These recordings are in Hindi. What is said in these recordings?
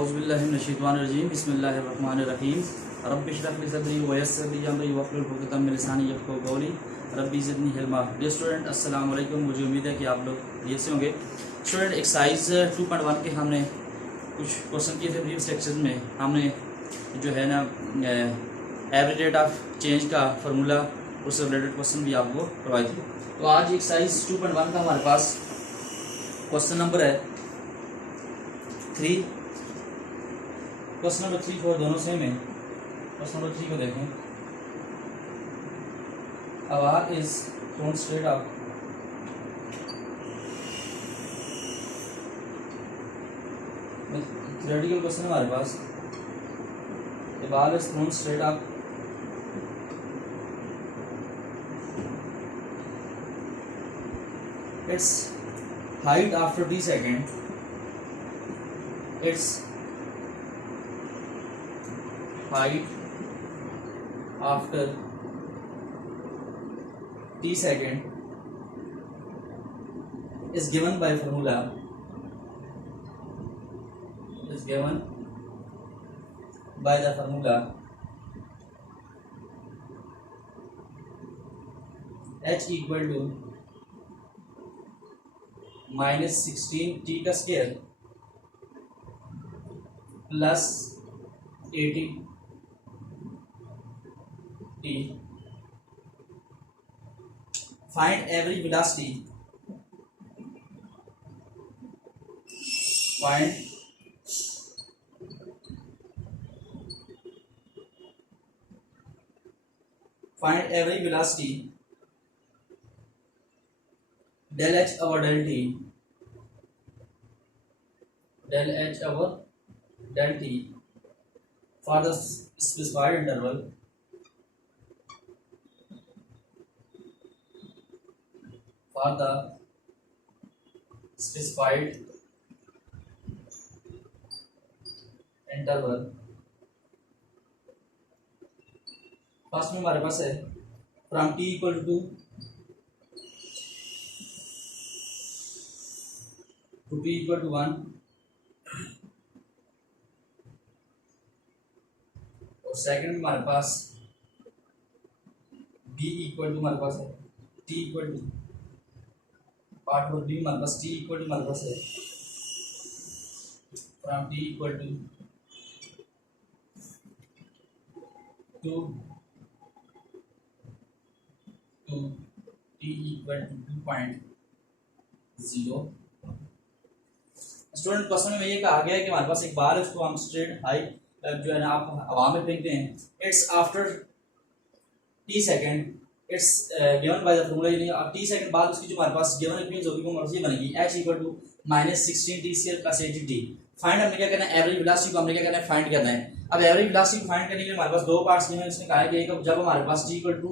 औज़ुबिल्लाहिमिनश्शैतानिर्रजीम बिस्मिल्लाहिर्रहमानिर्रहीम रब्बि इश्रह ली सदरी व यस्सिर ली अमरी वहलुल उक़दतम मिन लिसानी यफ़क़हू क़ौली रब्बी ज़िदनी इल्मा। डियर स्टूडेंट, अस्सलाम वालेकुम। मुझे उम्मीद है कि आप लोग ये से होंगे। स्टूडेंट, एक्सरसाइज 2.1 के हमने कुछ क्वेश्चन किए थे प्रीवियस लेक्चर में। हमने जो है ना एवरेज रेट ऑफ चेंज का फार्मूला, उससे रिलेटेड क्वेश्चन भी आपको प्रोवाइड किए। तो आज एक्सरसाइज 2.1 का हमारे पास क्वेश्चन नंबर है 3। क्वेश्चन नंबर 3 4 दोनों सेम है। क्वेश्चन नंबर 3 को देखें। A bar is thrown straight up theoretical question है हमारे पास। A bar is thrown straight up its height after t second, its height after t second is given by formula, is given by the formula h equal to minus 16 t का square plus 80 t. Find every velocity. Find every velocity del h over del t, del h over del t for the specified interval first में हमारे पास है from t equal to t equal to 1 और सेकंड में हमारे पास b इक्वल टू हमारे पास है t इक्वल टू पार्ट और b हमारे पास t इक्वल टू हमारे पास है from t equal to t equal to 2.0। Student, question में ये कहा गया है कि हमारे पास एक बार है, उसको हम स्ट्रेट हाई जो है ना आप हवा में फेंकते हैं। It's after t second, it's given by the formula, यानी अब t सेकंड बाद उसकी जो हमारे पास गिवन इक्वेशन होगी वो मर्जी बनेगी h equal to minus 16 t square plus 80 t। Find हमने क्या करना है, एवरेज वेलोसिटी को हमने क्या करना है, फाइंड करना है। अब एवरेज वेलोसिटी को फाइंड करने के लिए हमारे पास दो पार्ट्स में इसमें कहा है कि जब हमारे पास t equal to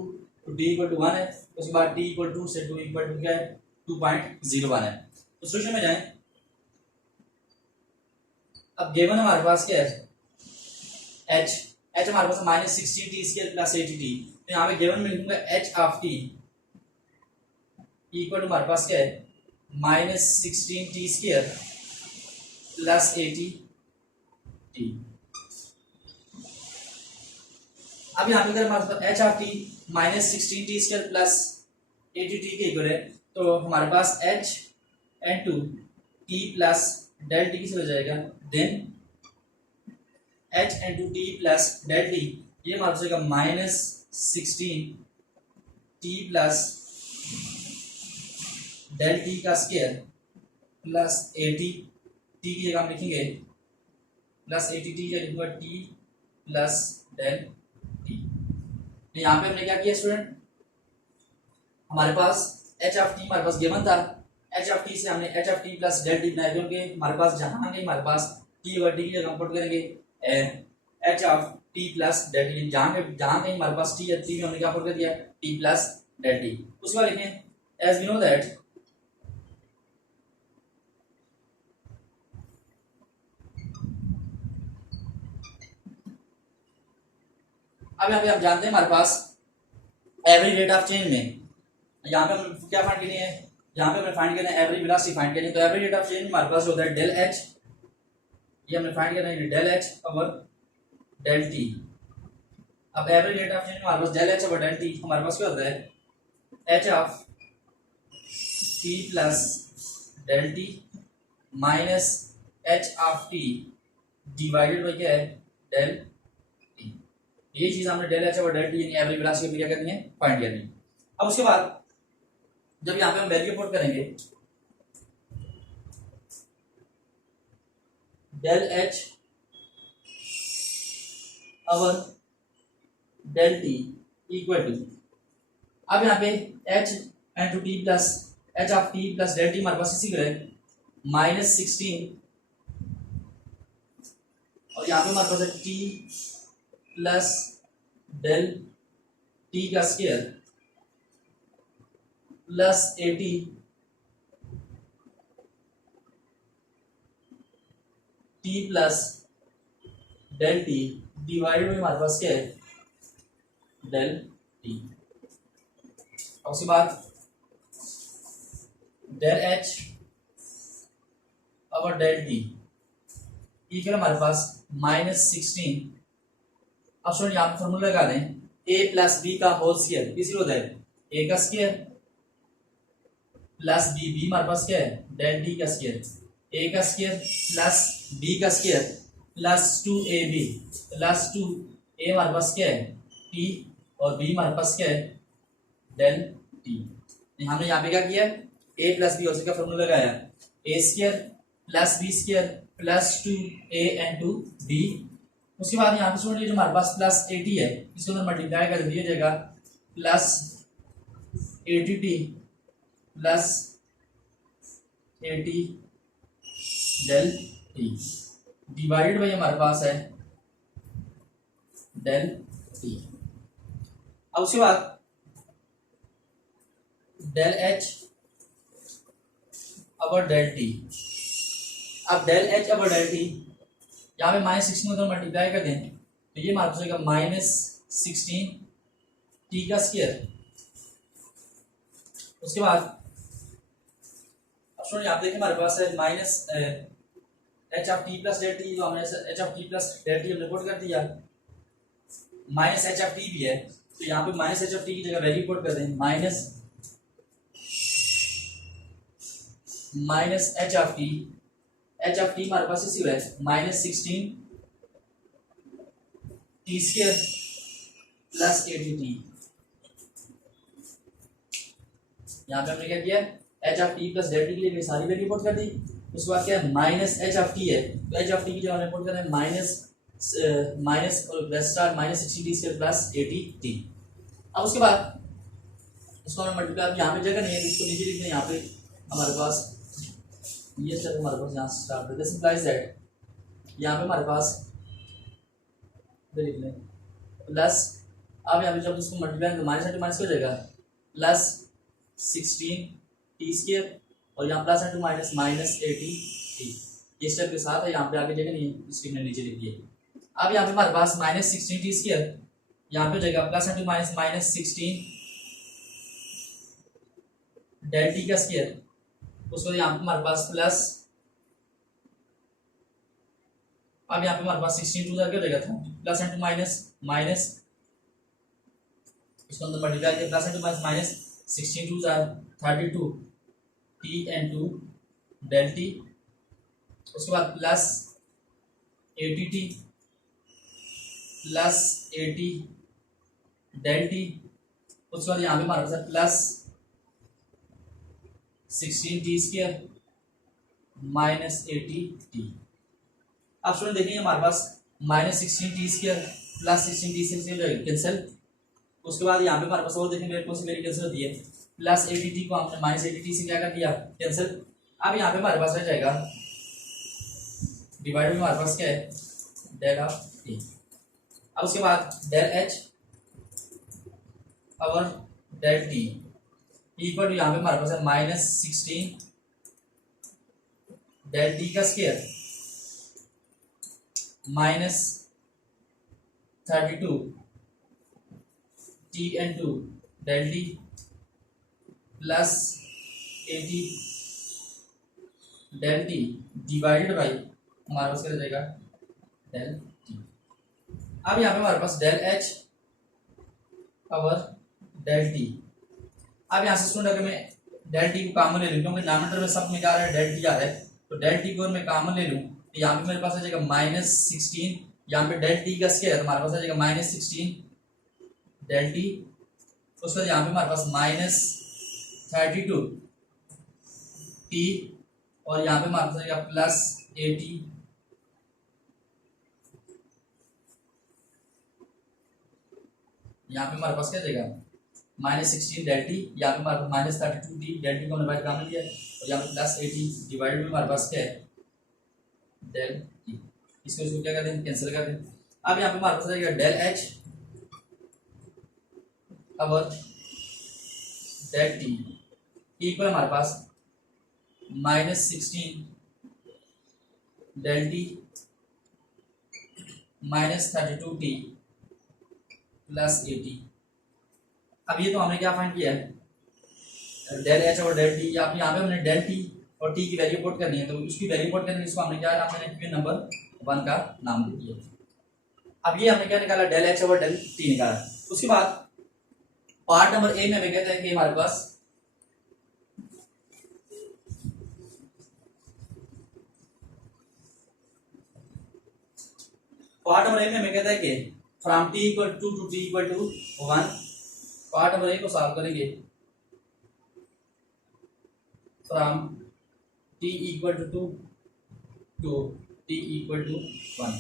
t equal to 1 है, उसके बाद t इक्वल टू से 2 इक्वल टू क्या है 2.01 है। तो सॉल्यूशन में जाएं। अब गिवन हमारे पास क्या है h हमारे पास minus 16 t square plus 80 t। तो यहाँ पे गिवन में लिखूंगा h of t equal to हमारे पास क्या है minus 16 t square plus 80 t। अब यहाँ पे अगर हमारे पास h of t minus 16 t square plus 80 t के इक्वल है, तो हमारे पास h into t plus del t किससे हो जाएगा, then h into t plus del t, ये हमारे पास होगा minus 16 t plus del t का स्क्वायर प्लस 80 t की जगह हम लिखेंगे प्लस 80 t या लिखूंगा t प्लस डेल t। यहाँ पे हमने क्या किया स्टूडेंट, हमारे पास h ऑफ t हमारे पास गिवन था, h ऑफ t से हमने h of t plus del t बनाया, क्योंकि हमारे पास जहां नहीं हमारे पास t और t की जगह पुट करेंगे h of t plus del t, जहां कहीं हमारे पास t या t में हमने क्या पुट कर दिया t प्लस डेल टी। उसके बाद लिखें एज वी नो दैट अब यहाँ पे हम जानते हैं हमारे पास एवरेज रेट ऑफ चेंज में, यहाँ पे हम क्या फाइंड करनी है, यहाँ पे हमें फाइंड करना है एवरेज वेलोसिटी फाइंड करनी है। तो एवरेज रेट ऑफ चेंज हमारे पास होता है डेल एच ये हमने फाइंड करना है del h over del t. अब एवरेज रेट ऑफ चेंज में हमारे पास del h over del t हमारे पास क्या होता है h of t plus del t minus h of t divided by क्या है डेल टी। ये चीज हमने del h over del t यानी एवरेज वेलोसिटी क्या करनी है फाइंड करनी है। अब उसके बाद जब यहाँ पे हम वैल्यू पुट करेंगे del h over del t equal to, अब यहाँ पे h and two t plus h of t plus del t हमारे पास इसी का है -16 और यहाँ पे हमारे पास है टी प्लस डेल टी का square plus 80 t plus del t divided में हमारे पास क्या है डेल टी। और उसके बाद डेल एच और डेल टी इक्वल हमारे पास -16। अब स्टूडेंट यहाँ पे फॉर्मूला लगा दें a प्लस बी का होल स्क्वायर किसी होता है a का स्क्वायर प्लस बी, बी हमारे पास क्या है डेल टी का स्क्वायर, a का स्क्वायर प्लस b का square plus 2ab plus 2a हमारे पास क्या है t और b हमारे पास क्या है डेल t। हमने यहाँ पे क्या किया a प्लस बी होल का फॉर्मूला लगाया a square plus b square plus 2a and 2b। उसके बाद यहाँ पे स्टूडेंट जो हमारे पास प्लस 80 है इसको अंदर मल्टीप्लाई कर दिया जाएगा plus 80t plus 80 del t divided by हमारे पास है डेल टी। अब उसके बाद del h over del t, अब del h over del t यहाँ पे -16 को मल्टीप्लाई कर दें तो ये हमारे पास होगा -16 टी का स्क्वायर। उसके बाद अब स्टूडेंट यहाँ देखिए हमारे पास है minus h of t plus del t, जो हमने h of t plus del t हमने पुट कर दिया, माइनस एच ऑफ टी भी है तो यहाँ पे माइनस एच ऑफ टी की जगह वैल्यू पुट कर दें minus h of T, H of T हमारे पास इसी है -16 टी स्क्वायर प्लस 80t। यहाँ पे हमने क्या किया h of t plus del t के लिए सारी वैल्यू पुट कर दी। उसके बाद क्या है माइनस एच ऑफ टी है तो एच ऑफ टी की जगह हमने पुट कर है माइनस और plus star -60t square plus 80t। अब उसके बाद इसको हमने मल्टीप्लाई, यहाँ पे जगह नहीं है इसको नीचे लिखते हैं, यहाँ पे हमारे पास ये स्टेप हमारे पास यहाँ स्टार्ट करते हैं सिंपलाइज दैट, यहाँ पे हमारे पास लिख लें प्लस, अब यहाँ पे जब इसको मल्टीप्लाई तो माइनस इंटू माइनस हो जाएगा प्लस 16 टी स्क्वायर और यहाँ प्लस इंटू माइनस -80t। ये स्टेप के साथ है, यहाँ पे आगे जगह नहीं है इसकी हमने नीचे लिख दिया। अब यहाँ पे हमारे पास -16 टी स्क्वायर, यहाँ पे हो जाएगा plus into minus -16 del t का स्क्वायर। उसको यहाँ पे हमारे पास प्लस, अब यहाँ पे हमारे पास 16 टू क्या हो जाएगा था प्लस इंटू माइनस इसको अंदर मल्टीप्लाई किया plus into minus 16 two 32 t and 2 del t. उसके बाद plus 80t plus 80 del t. उसके बाद यहाँ पे हमारे पास प्लस 16t स्क्वायर -80t। अब स्टूडेंट देखेंगे हमारे पास -16t square plus 16t square cancel. उसके बाद यहाँ पे हमारे पास और देखेंगे मेरी कैंसिल होती है प्लस 80t को हमने -80t से क्या कर दिया कैंसिल। अब यहाँ पे हमारे पास रह जाएगा डिवाइड में हमारे पास क्या है डेल ऑफ टी। अब उसके बाद डेल एच और डेल टी इक्वल टू यहाँ पे हमारे पास है -16 डेल टी का square -32 t and 2 del t plus 80 del t divided by हमारे पास क्या हो जाएगा डेल टी। अब यहाँ पे हमारे पास del h power del t. अब यहाँ से स्टूडेंट अगर मैं डेल टी को कॉमन ले लूँ, क्योंकि डिनोमिनेटर में सब में क्या आ रहा है डेल टी आ रहा है, तो डेल टी को मैं कॉमन ले लूँ तो यहाँ पे मेरे पास आ जाएगा -16। यहाँ पे डेल टी का स्क्वायर है तो हमारे पास आ जाएगा -16 डेल टी। उसके बाद यहाँ पे हमारे पास -32 टी और यहाँ पे हमारे पास आ जाएगा +80। यहाँ पे हमारे पास क्या जाएगा -16 डेल टी, यहाँ पे हमारे पास -32 टी, डेल टी को हमने बाहर कॉमन लिया और यहाँ पे +80 डिवाइडेड में हमारे पास क्या है डेल टी। इसको क्या करते हैं कैंसिल कर दें। अब यहाँ पे हमारे पास रहेगा डेल एच और डेल टी इक्वल हमारे पास -16 डेल टी -32 टी +80। अब ये तो हमने क्या फाइंड किया है डेल एच और डेल टी। यहाँ पे हमने डेल टी और टी की वैल्यू पुट करनी है, तो उसकी वैल्यू पुट करने इसको हमने क्या नाम मैंने नंबर 1 का नाम दे दिया। अब ये हमने क्या निकाला डेल एच और डेल टी निकाला। उसके बाद पार्ट नंबर ए में हमें कहते हैं कि हमारे पास पार्ट नंबर ए में हमें कहता है कि from t equal to t equal to 1। Part number A को सॉल्व करेंगे from t equal to t equal to 1।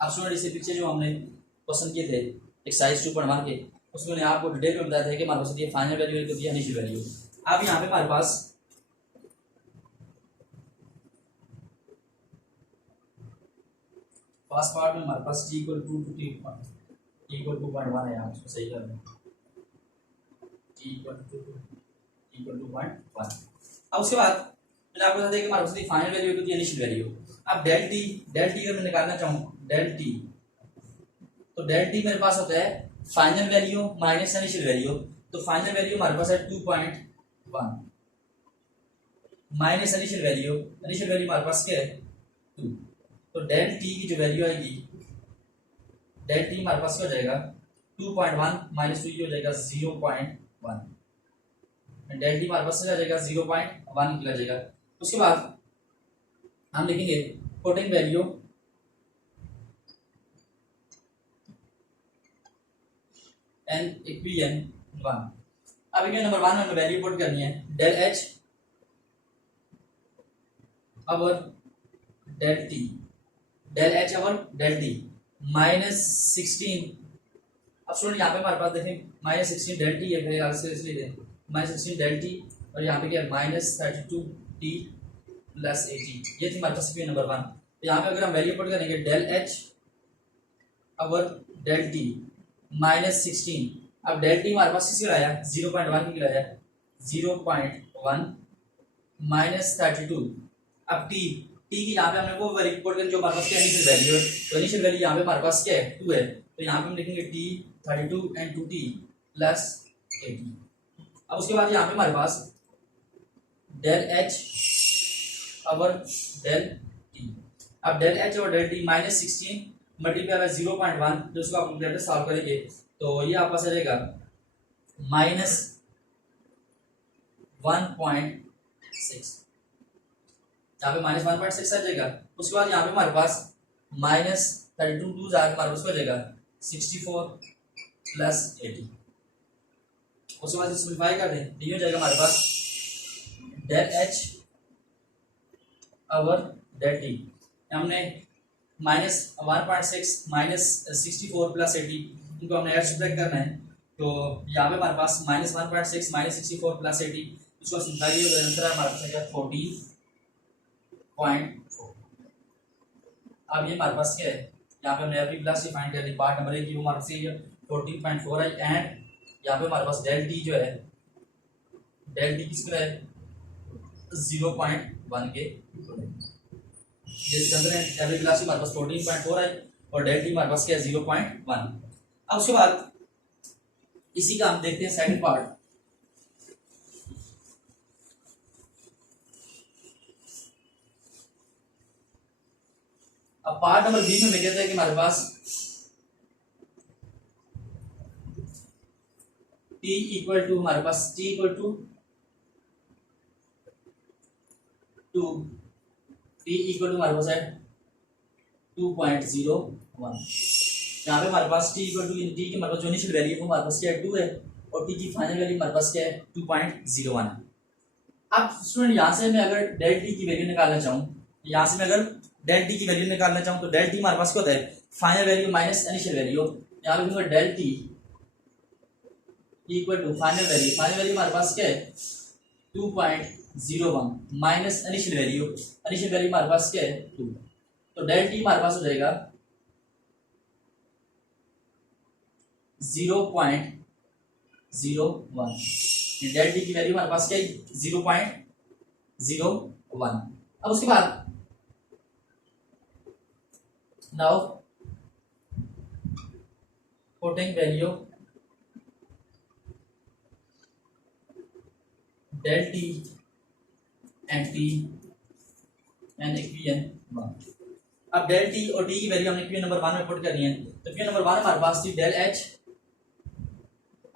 अब स्टूडेंट इससे पीछे जो हमने क्वेश्चन किए थे एक्सरसाइज 2.1 के, उसमें मैंने आपको डिटेल में बताया था कि हमारे पास ये फाइनल वैल्यू है या इनिशियल वैल्यू। अब यहाँ पे हमारे पास फर्स्ट पार्ट में हमारे पास t equal to t equal 2.1 है, यहाँ उसको सही कर दें टी इक्वल टू 2.1। अब उसके बाद मैंने आपको बता दिया कि हमारे पास फाइनल वैल्यू है इनिशियल वैल्यू। अब डेल टी अगर मैं निकालना चाहूँ डेल टी, तो डेल टी मेरे पास होता है final value minus initial value. तो फाइनल वैल्यू हमारे पास है 2.1 माइनस इनिशियल वैल्यू हमारे पास क्या है 2। तो डेल टी की जो वैल्यू आएगी डेल टी हमारे पास क्या हो जाएगा 2.1 माइनस 2 हो जाएगा 0.1। डेल टी हमारे पास आ जाएगा 0.1 निकला जाएगा। उसके बाद हम लिखेंगे पुटिंग वैल्यू एन इक्विएन 1। अब इक्वेशन नंबर 1 में वैल्यू पुट करनी है डेल एच और डेल टी, डेल एच और डेल टी -16। अब स्टूडेंट यहाँ पे हमारे पास देखें -16 डेल टी है, इसलिए -16 डेल टी और यहाँ पे क्या -32 टी +80। ये थी हमारे पास इक्वेशन नंबर 1। तो यहाँ पे अगर हम वैल्यू पुट करेंगे डेल एच और डेल टी -16। अब डेल टी हमारे पास किसके लाया 0.1 की लाया 0.1 -32। अब टी की यहाँ पे हमने वो वैल्यू पुट करनी जो हमारे पास क्या इनिशियल वैल्यू है, तो इनिशियल वैल्यू यहाँ पे हमारे पास क्या है 2 है, तो यहाँ पे हम लिखेंगे टी 32 एंड 2t +80। अब उसके बाद यहाँ पे हमारे पास डेल एच और डेल टी। अब डेल एच और डेल टी -16 मल्टीप्लाई बाय 0.1, तो उसको आप कैसे सॉल्व करेंगे तो ये आपका आ जाएगा -1.6। यहाँ पे -1.6 आ जाएगा। उसके बाद यहाँ पे हमारे पास -32 2 हमारे पास हो जाएगा 64 +80। उसके बाद सिंप्लीफाई कर दें तो ये हो जाएगा हमारे पास डेल एच और डेल टी। हमने -1.6 -64 +80 इनको हमने ऐड सब्ट्रैक्ट करना है, तो यहाँ पे हमारे पास -1.6 -64 +80 उसको सिंप्लीफाई हो जाएगा हमारे पास आएगा 14.4। अब ये हमारे पास क्या है यहाँ पे हमने एवरी प्लस डिफाइन कर दी पार्ट नंबर 1 की, वो हमारे पास ये 14.4 है। एंड यहाँ पे हमारे पास डेल टी जो है डेल टी किसका है 0.1 के जिसके अंदर एवरेज वेलोसिटी हमारे पास 14.4 है और डेल टी हमारे पास क्या है 0.1। अब उसके बाद इसी का हम देखते हैं सेकंड पार्ट। अब पार्ट नंबर बी में कहते हैं कि हमारे पास t इक्वल टू हमारे पास t equal to 2 t equal to हमारे पास है 2.01। यहाँ पे हमारे पास t इक्वल टू t की हमारे पास जो इनिशियल वैल्यू है वो हमारे पास क्या है 2 है और t की फाइनल वैल्यू हमारे पास क्या है 2.01 है। अब स्टूडेंट यहाँ से मैं अगर डेल टी की वैल्यू निकालना चाहूँ, यहाँ से मैं अगर डेल टी की वैल्यू निकालना चाहूँ तो डेल टी हमारे पास क्या होता है final value minus initial value. यहाँ पे लिखूंगा del t equal to final value हमारे पास क्या है 2.01 माइनस इनिशियल वैल्यू हमारे पास क्या है 2। तो डेल टी हमारे पास हो जाएगा 0.01। डेल टी की वैल्यू हमारे पास क्या है 0.01। अब उसके बाद now putting value del t and t and equation 1। अब del t और t की वैल्यू हमने इक्वेशन नंबर 1 में पुट करनी है। तो इक्वेशन नंबर 1 हमारे पास थी del h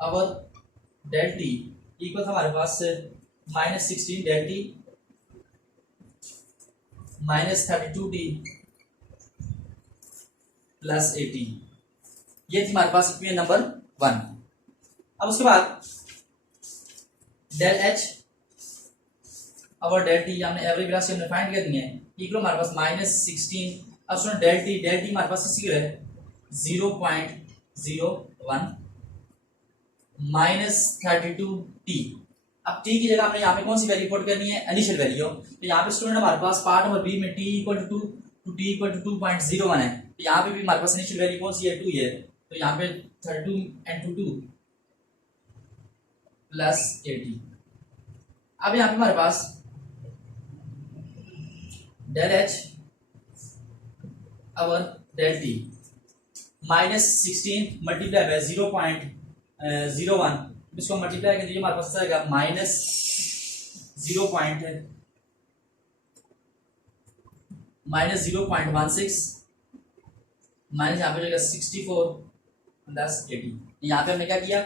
और del t इक्वल था हमारे पास -16 del t -32t प्लस 18। ये थी हमारे पास इक्वेशन नंबर 1। अब उसके बाद डेल एच और डेल टी हमने एवरेज वेलोसिटी हमने फाइंड करनी है इक्वल हमारे पास -16। अब सुनो डेल टी हमारे पास इसी है 0.01 -32t। अब t की जगह हमने यहाँ पे कौन सी वैल्यू पुट करनी है इनिशियल वैल्यू। तो यहाँ पे स्टूडेंट हमारे पास पार्ट नंबर बी में t equal to 2 t equal to 2.01 है। तो यहाँ पे भी हमारे पास इनिशियल वैल्यू कौन सी है 2 है। तो यहाँ पे 32 and 2 प्लस 80। अब यहाँ पे हमारे पास डेल एच और डेल टी -16 मल्टीप्लाई बाय 0.01 इसको मल्टीप्लाई कर दीजिए हमारे पास आएगा -0.16 माइनस यहाँ पे जाएगा 64 प्लस 80। यहाँ पे हमने क्या किया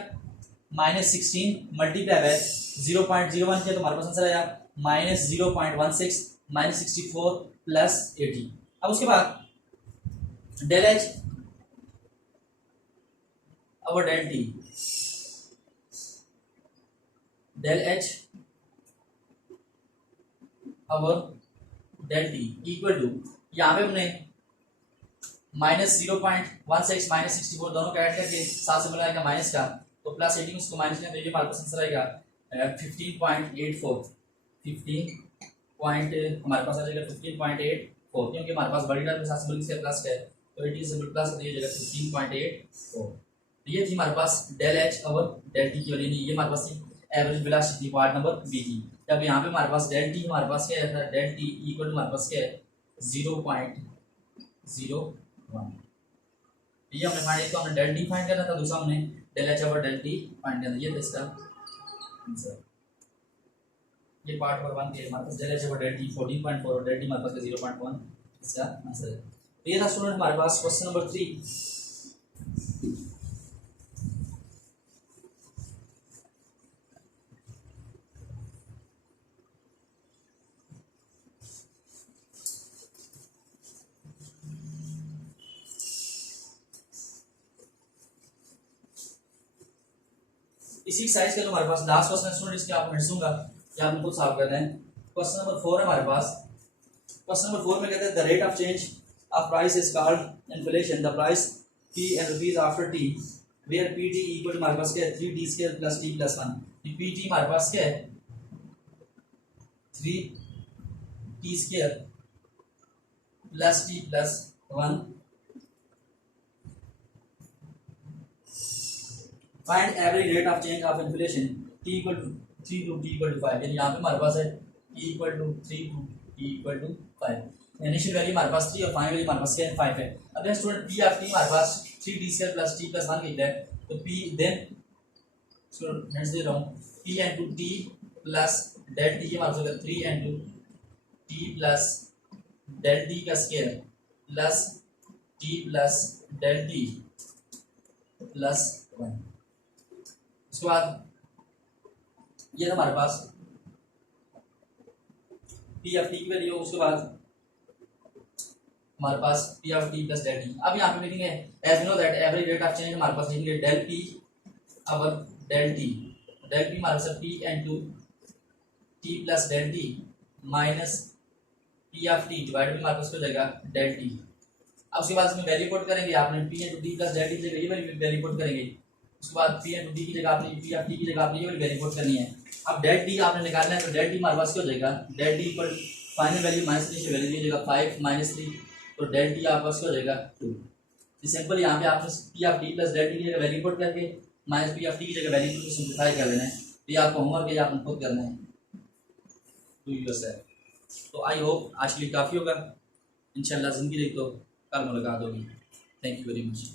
-16 मल्टीप्लाई बाय 0.01 किया तो हमारे पास आंसर आया -0.16 -64 प्लस 80। अब उसके बाद डेल एच और डेल टी इक्वल टू यहाँ पे हमने -0.16 -64 दोनों का ऐड करके साथ से मिलाएगा माइनस का तो प्लस 18 उसको माइनस में तो ये हमारे पास आंसर आएगा 15.84 हमारे पास आ जाएगा 15.84 क्योंकि हमारे पास बड़ी टर्म के साथ सिंबल इसका प्लस है तो 18 सिंबल प्लस तो ये जाएगा 15.84। तो ये थी हमारे पास डेल एच और डेल टी की वैल्यू नहीं, ये हमारे पास average velocity part number b थी। जब यहाँ पे हमारे पास डेल टी हमारे पास क्या है डेल टी इक्वल हमारे पास क्या है 0.01। ये हमने फाइंड तो हमने डेल टी फाइंड करना था, दूसरा हमने डेल एच और डेल टी फाइंड करना। ये था इसका आंसर। ये पार्ट नंबर 1 के हमारे पास डेल एच और डेल टी 14.4 और डेल टी हमारे पास 0.1 इसका आंसर है। तो ये था स्टूडेंट हमारे पास क्वेश्चन नंबर 3। इसी साइज का जो हमारे पास लास्ट क्वेश्चन स्टूडेंट इसके आपको हिंट्स दूंगा कि आप इनको सॉल्व कर रहे हैं। क्वेश्चन नंबर 4 है हमारे पास। क्वेश्चन नंबर 4 में कहते हैं the rate of change of price is called inflation. The price p in rupees after t where pt equal हमारे पास क्या है 3t square plus t plus 1। pt हमारे पास क्या है 3t square plus t plus 1। Find average rate of change of inflation t equal to 3 to t equal to 5। यानी यहाँ पे हमारे पास है t equal to 3 to t equal to 5। Initial value हमारे पास 3 और फाइनल वैल्यू हमारे पास क्या है 5 है। अब स्टूडेंट p ऑफ t हमारे पास 3t square plus t plus 1 कहता है तो p देन स्टूडेंट नेक्स्ट दे रहा हूँ p into t plus del t हमारे पास होगा 3 into t plus del t का square plus t plus del t plus 1। उसके बाद ये हमारे पास पी ऑफ टी की वैल्यू। उसके बाद हमारे पास p of t plus del t. अब यहाँ पे लिखेंगे as no that average rate of change, हमारे पास लिखेंगे del p over del t. Del p हमारे पास p into t plus del t minus p of t divide में हमारे पास हो जाएगा डेल टी। अब उसके बाद इसमें वैल्यू पुट करेंगे, आपने p into t plus del t की जगह ये वैल्यू पुट करेंगे। उसके बाद पी इनटू टी की जगह आपने पी ऑफ टी की जगह आपने ये वैल्यू पुट करनी है। अब डेल टी आपने निकालना है, तो डेल टी हमारे पास क्या हो जाएगा, del t equal final value minus 3 से वैल्यू दी जाएगा 5 माइनस 3, तो डेल टी आपके पास क्या हो जाएगा 2। सिंपल यहाँ पे आपने p of t plus del t की जगह वैल्यू पुट करके माइनस पी ऑफ टी की जगह वैल्यू पुट सिंप्लीफाई कर लेना है। तो ये आपको होमवर्क है, आपने खुद करना है टू योरसेल्फ। तो आई होप आज के लिए काफ़ी होगा, इंशाल्लाह ज़िंदगी देख तो कल मुलाकात होगी। Thank you very much.